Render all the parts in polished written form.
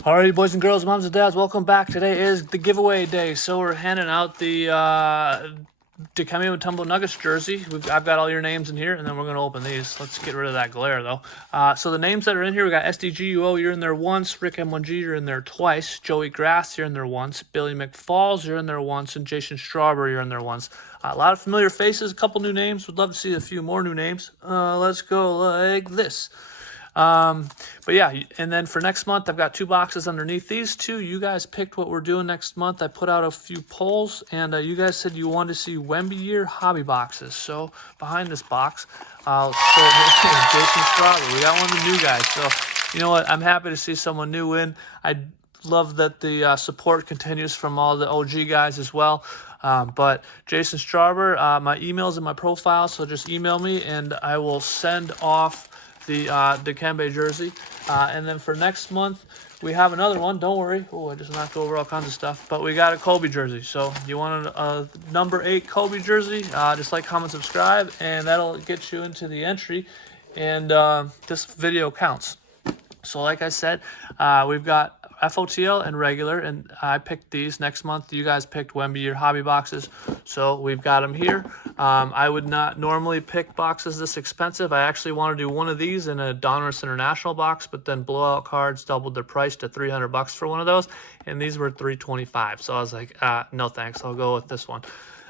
Alrighty, boys and girls, moms and dads, welcome back. Today is the giveaway day, so we're handing out the Dikembe Mutombo Nuggets jersey. I've got all your names in here, and then we're going to open these. Let's get rid of that glare, though. So the names that are in here, we got SDGUO, you're in there once. Rick M1G, you're in there twice. Joeeatgrass, you're in there once. Billy McFalls, you're in there once. And Jason Strawberry, you're in there once. A lot of familiar faces, a couple new names. Would love to see a few more new names. Let's go like this. But yeah, and then for next month, I've got 2 boxes underneath these 2. You guys picked what we're doing next month. I put out a few polls, and you guys said you wanted to see Wemby year hobby boxes. So behind this box, I'll show Jason Strawberry. We got one of the new guys. So you know what? I'm happy to see someone new in. I love that the support continues from all the OG guys as well. But Jason Strawberry, my email's in my profile, so just email me, and I will send off the Dikembe jersey. And then for next month, we have another one. Don't worry. Oh, I just knocked over all kinds of stuff. But we got a Kobe jersey. So you want a number 8 Kobe jersey, just like, comment, subscribe, and that'll get you into the entry. And this video counts. So like I said, we've got FOTL and regular, and I picked these. Next month, you guys picked Wemby year hobby boxes, so we've got them here. I would not normally pick boxes this expensive. I actually want to do one of these in a Donruss International box, but then Blowout Cards doubled their price to $300 for one of those, and these were $325. So I was like, no thanks, I'll go with this one.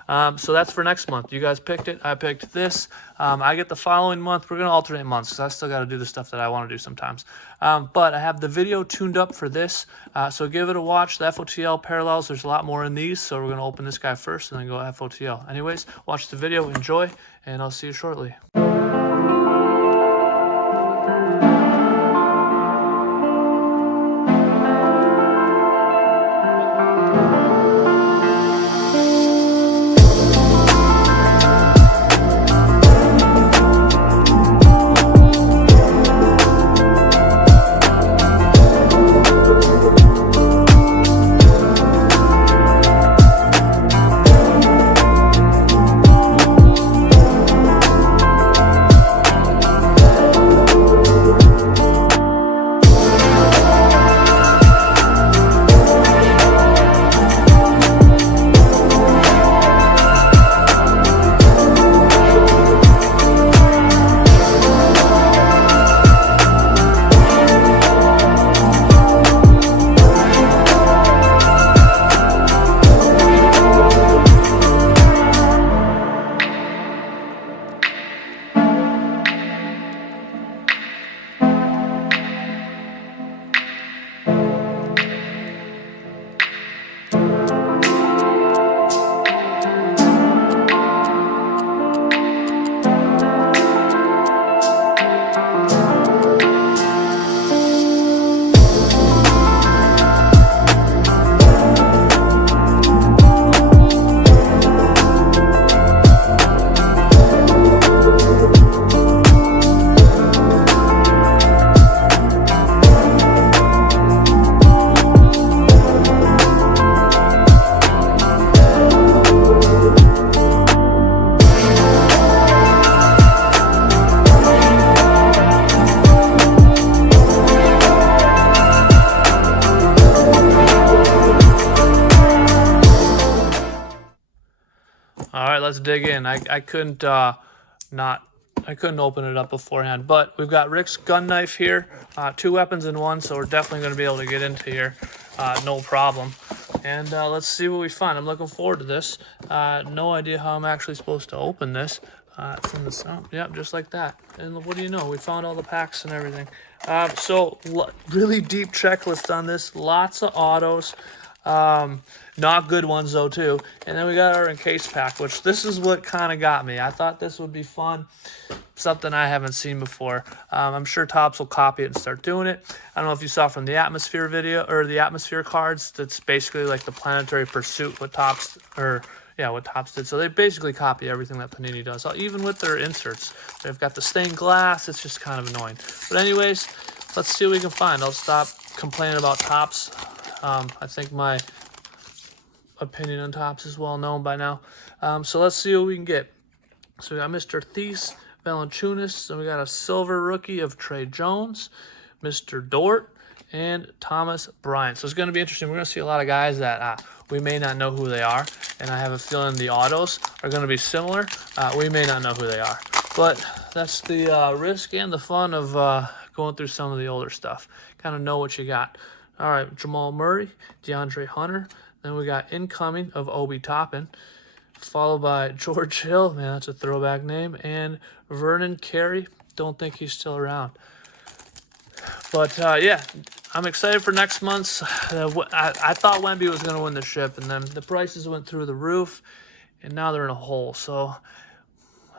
So that's for next month. You guys picked it. I picked this. I get the following month. We're going to alternate months because I still got to do the stuff that I want to do sometimes. But I have the video tuned up for this. So give it a watch. The FOTL parallels, there's a lot more in these. So we're going to open this guy first and then go FOTL. Anyways, watch the video, enjoy, and I'll see you shortly. All right, let's dig in. I couldn't open it up beforehand, but we've got Rick's gun knife here, 2 weapons in one, so we're definitely going to be able to get into here, no problem. And let's see what we find. I'm looking forward to this. No idea how I'm actually supposed to open this. It's in the sound. Yep, just like that. And what do you know? We found all the packs and everything. So really deep checklist on this. Lots of autos. Not good ones though too. And then we got our encased pack, which this is what kind of got me. I thought this would be fun, something I haven't seen before. I'm sure Topps will copy it and start doing it. I don't know if you saw from the Atmosphere video or the Atmosphere cards. That's basically like the Planetary Pursuit, what Topps did. So they basically copy everything that Panini does, even with their inserts. They've got the stained glass. It's just kind of annoying. But anyways, let's see what we can find. I'll stop complaining about Topps. I think my opinion on Topps is well known by now. So let's see what we can get. So we got Mr. Thies, Valanciunas, and we got a silver rookie of Trey Jones. Mr. Dort, and Thomas Bryant. So it's going to be interesting. We're going to see a lot of guys that we may not know who they are, and I have a feeling the autos are going to be similar. We may not know who they are, but that's the risk and the fun of going through some of the older stuff. Kind of know what you got. All right, Jamal Murray, DeAndre Hunter. Then we got incoming of Obi Toppin, followed by George Hill. Man, that's a throwback name. And Vernon Carey. Don't think he's still around. But, yeah, I'm excited for next month's. I thought Wemby was going to win the ship, and then the prices went through the roof, and now they're in a hole. So,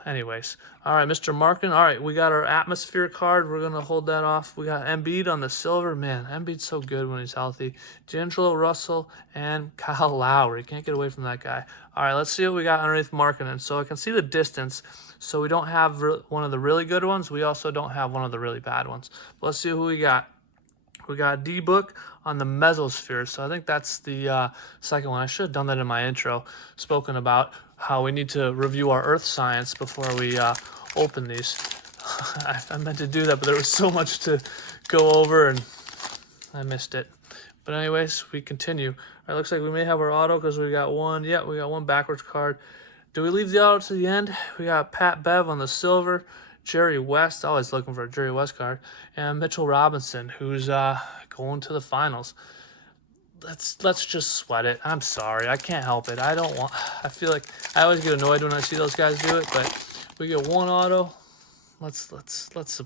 anyways. All right, Mr. Markin. All right, we got our atmosphere card. We're going to hold that off. We got Embiid on the silver. Man, Embiid's so good when he's healthy. D'Angelo Russell and Kyle Lowry. Can't get away from that guy. All right, let's see what we got underneath Markin. So I can see the distance. So we don't have one of the really good ones. We also don't have one of the really bad ones. But let's see who we got. We got D-Book on the mesosphere. So I think that's the second one. I should have done that in my intro, spoken about how we need to review our earth science before we open these. I meant to do that, but there was so much to go over, and I missed it. But anyways, we continue. All right, looks like we may have our auto because we got one. Yeah, we got one backwards card. Do we leave the auto to the end? We got Pat Bev on the silver. Jerry West, always looking for a Jerry West card. And Mitchell Robinson, who's going to the finals. Let's just sweat it. I'm sorry. I can't help it. I feel like I always get annoyed when I see those guys do it, but we get one auto. Let's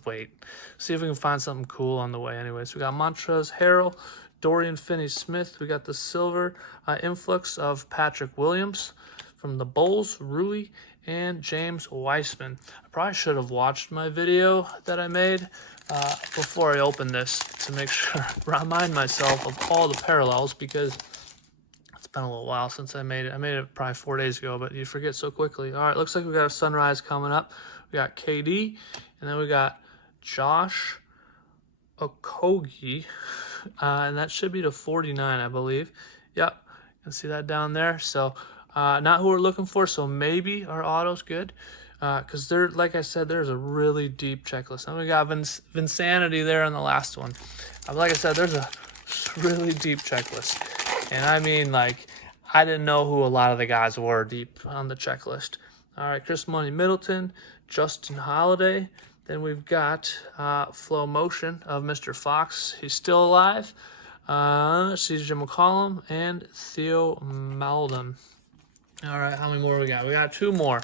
wait. See if we can find something cool on the way. Anyways, we got Montrezl Harrell, Dorian Finney-Smith. We got the silver influx of Patrick Williams from the Bulls, Rui, and James Weissman. I probably should have watched my video that I made before I opened this to make sure, remind myself of all the parallels, because it's been a little while since I made it. I made it probably 4 days ago, but you forget so quickly. All right, looks like we got a sunrise coming up. We got KD, and then we got Josh Okogie, and that should be to 49, I believe. Yep, you can see that down there. So not who we're looking for, so maybe our auto's good. Because like I said, there's a really deep checklist. And we got Vinsanity there on the last one. Like I said, there's a really deep checklist. And I mean, like, I didn't know who a lot of the guys were deep on the checklist. All right, Chris Money Middleton, Justin Holiday. Then we've got Flow Motion of Mr. Fox. He's still alive. CJ McCollum and Theo Maldon. All right, how many more we got? We got two more.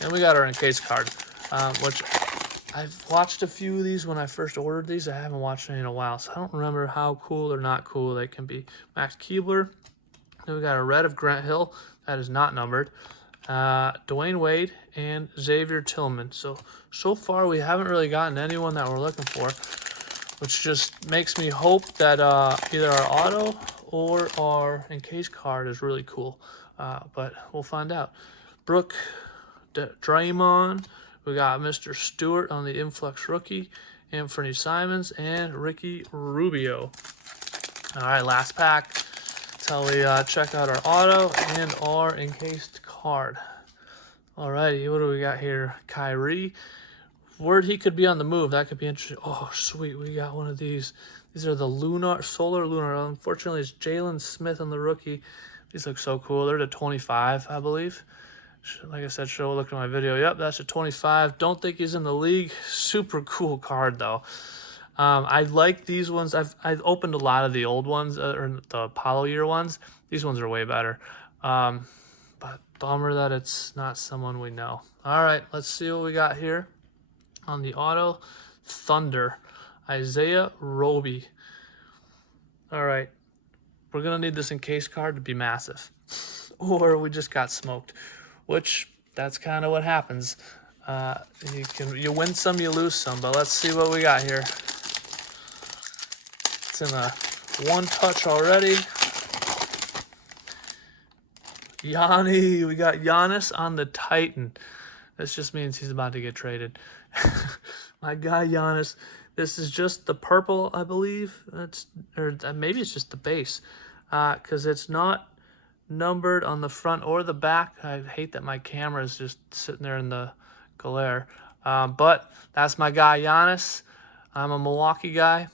And we got our encased card, which I've watched a few of these when I first ordered these. I haven't watched any in a while, so I don't remember how cool or not cool they can be. Max Keebler. Then we got a red of Grant Hill. That is not numbered. Dwayne Wade and Xavier Tillman. So far, we haven't really gotten anyone that we're looking for, which just makes me hope that either our auto or our encased card is really cool. But we'll find out. Brooke Draymond. We got Mr. Stewart on the influx rookie. Anthony Simons and Ricky Rubio. All right, last pack. Until we check out our auto and our encased card. All righty, what do we got here? Kyrie. Word he could be on the move. That could be interesting. Oh, sweet. We got one of these. These are the Solar Lunar. Unfortunately, it's Jalen Smith on the rookie. These look so cool. They're to 25, I believe. Like I said, should have looked at my video. Yep, that's a 25. Don't think he's in the league. Super cool card, though. I like these ones. I've opened a lot of the old ones, or the Apollo year ones. These ones are way better. But bummer that it's not someone we know. All right, let's see what we got here on the auto. Thunder, Isaiah Roby. All right, we're going to need this encased card to be massive. Or we just got smoked. Which, that's kind of what happens. You win some, you lose some, but let's see what we got here. It's in a one touch already. Yanni, we got Giannis on the Titan. This just means he's about to get traded. My guy Giannis. This is just the purple, I believe. Or maybe it's just the base, because it's not numbered on the front or the back. I hate that my camera is just sitting there in the glare. But that's my guy Giannis. I'm a Milwaukee guy.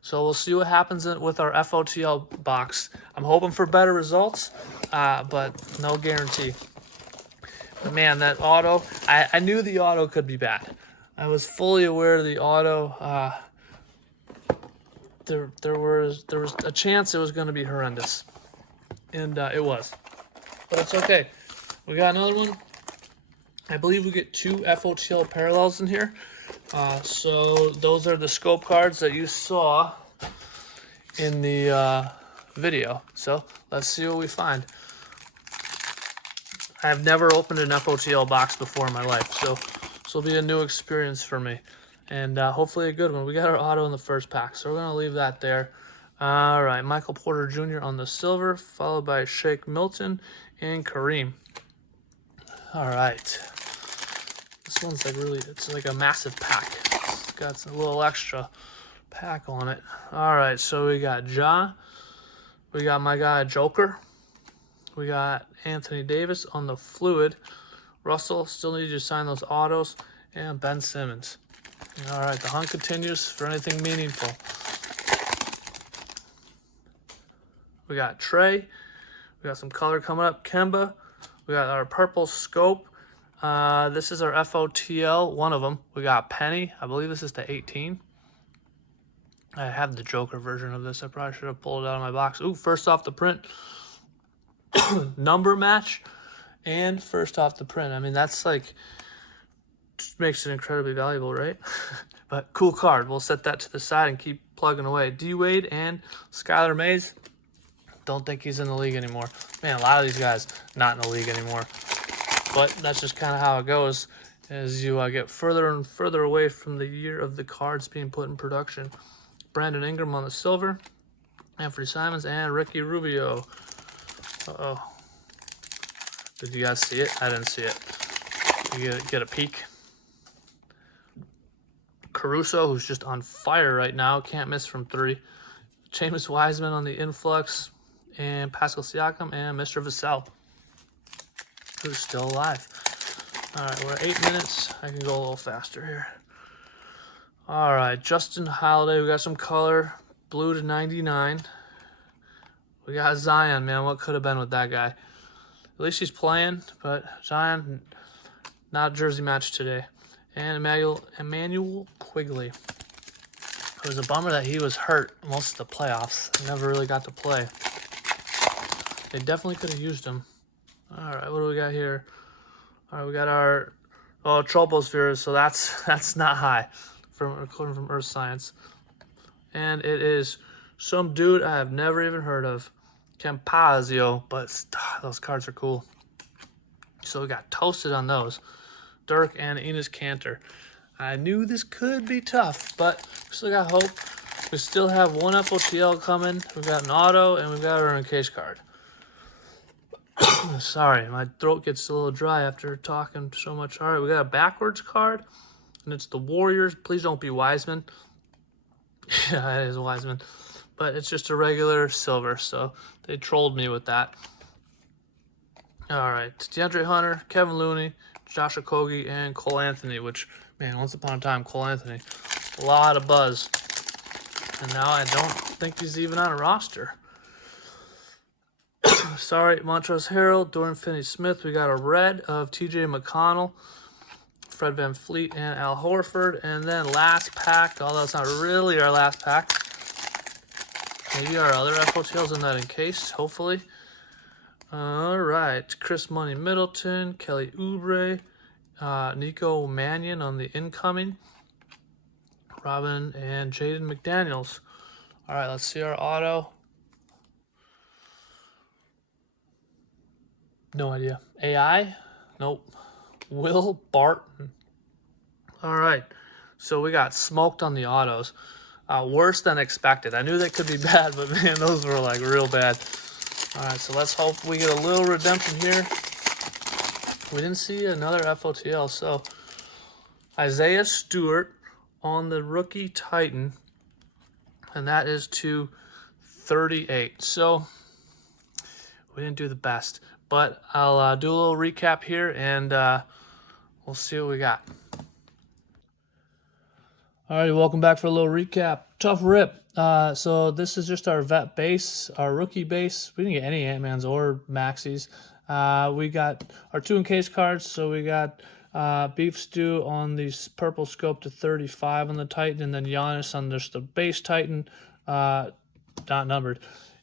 So we'll see what happens with our FOTL box. I'm hoping for better results, but no guarantee. But man, that auto, I knew the auto could be bad. I was fully aware of the auto. There was a chance it was going to be horrendous, and it was. But it's okay. We got another one. I believe we get 2 FOTL parallels in here. So those are the scope cards that you saw in the video. So let's see what we find. I've never opened an FOTL box before in my life, so this will be a new experience for me. And hopefully a good one. We got our auto in the first pack, so we're going to leave that there. All right, Michael Porter Jr. on the silver, followed by Shake Milton and Kareem. All right. This one's like really, it's like a massive pack. It's got a little extra pack on it. All right, so we got Ja. We got my guy Joker. We got Anthony Davis on the fluid. Russell, still need you to sign those autos. And Ben Simmons. All right, the hunt continues for anything meaningful. We got Trey. We got some color coming up. Kemba. We got our purple scope. This is our FOTL, one of them. We got Penny. I believe this is the 18. I have the Joker version of this. I probably should have pulled it out of my box. Ooh, first off the print. Number match and first off the print. I mean, that's like, just makes it incredibly valuable, right? But cool card. We'll set that to the side and keep plugging away. D-Wade and Skylar Mays. Don't think he's in the league anymore. Man, a lot of these guys not in the league anymore. But that's just kind of how it goes as you get further and further away from the year of the cards being put in production. Brandon Ingram on the silver. Anthony Simons and Ricky Rubio. Uh-oh. Did you guys see it? I didn't see it. You get a peek. Caruso, who's just on fire right now. Can't miss from 3. James Wiseman on the influx. And Pascal Siakam and Mr. Vassell, who's still alive. All right, we're at 8 minutes. I can go a little faster here. All right, Justin Holiday. We got some color. Blue to 99. We got Zion, man. What could have been with that guy? At least he's playing, but Zion, not a jersey match today. And Emmanuel Quigley. It was a bummer that he was hurt most of the playoffs. He never really got to play. They definitely could have used him. All right, what do we got here? All right, we got our troposphere, so that's not high, according from Earth Science. And it is some dude I have never even heard of, Campazio, but those cards are cool. So we got toasted on those. Dirk and Enes Kanter. I knew this could be tough, but we still got hope. We still have one FOTL coming. We've got an auto, and we've got our encase card. Sorry, my throat gets a little dry after talking so much. All right, we got a backwards card, and it's the Warriors. Please don't be Wiseman. Yeah, it is Wiseman. But it's just a regular silver, so they trolled me with that. All right, DeAndre Hunter, Kevin Looney, Josh Okogie, and Cole Anthony, which, man, once upon a time, Cole Anthony, a lot of buzz. And now I don't think he's even on a roster. Sorry, Montrezl Harrell, Dorian Finney-Smith. We got a red of TJ McConnell, Fred VanVleet, and Al Horford. And then last pack, although it's not really our last pack, maybe our other FOTLs in that encase, hopefully. All right, Chris Money Middleton, Kelly Oubre, Nico Mannion on the incoming, Robin and Jaden McDaniels. All right, let's see our auto. No idea. AI? Nope. Will Barton. All right, so we got smoked on the autos. Worse than expected. I knew they could be bad, but man, those were like real bad. All right, so let's hope we get a little redemption here. We didn't see another FOTL, so Isaiah Stewart on the rookie Titan, and that is to 38. So we didn't do the best, but I'll do a little recap here, and we'll see what we got. All right, welcome back for a little recap. Tough rip. So this is just our vet base, our rookie base. We didn't get any Ant-Mans or Maxies. We got our 2 encase cards. So we got Beef Stew on the purple scope to 35 on the Titan, and then Giannis on just the base Titan, not numbered.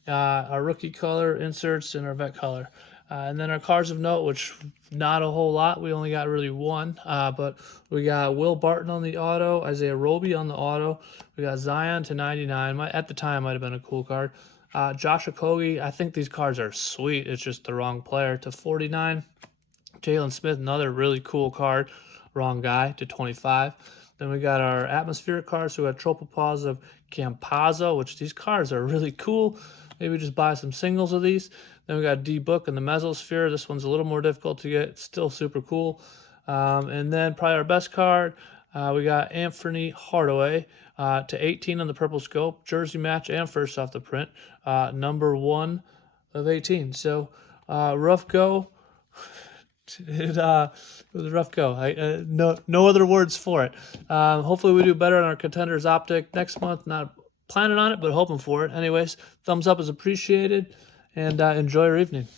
Our rookie color inserts and our vet color. And then our cards of note, which not a whole lot. We only got really one. But we got Will Barton on the auto, Isaiah Roby on the auto. We got Zion to 99. At the time, might have been a cool card. Josh Okogie, I think these cards are sweet. It's just the wrong player to 49. Jalen Smith, another really cool card. Wrong guy to 25. Then we got our atmospheric cards. So we got Tropopause of Campazzo, which these cards are really cool. Maybe just buy some singles of these. Then we got D-Book and the Mesosphere. This one's a little more difficult to get. It's still super cool. And then probably our best card, we got Anthony Hardaway to 18 on the purple scope. Jersey match and first off the print. Number 1 of 18. So rough go. It was a rough go. No other words for it. Hopefully we do better on our Contenders Optic next month. Not planning on it, but hoping for it. Anyways, thumbs up is appreciated, and enjoy your evening.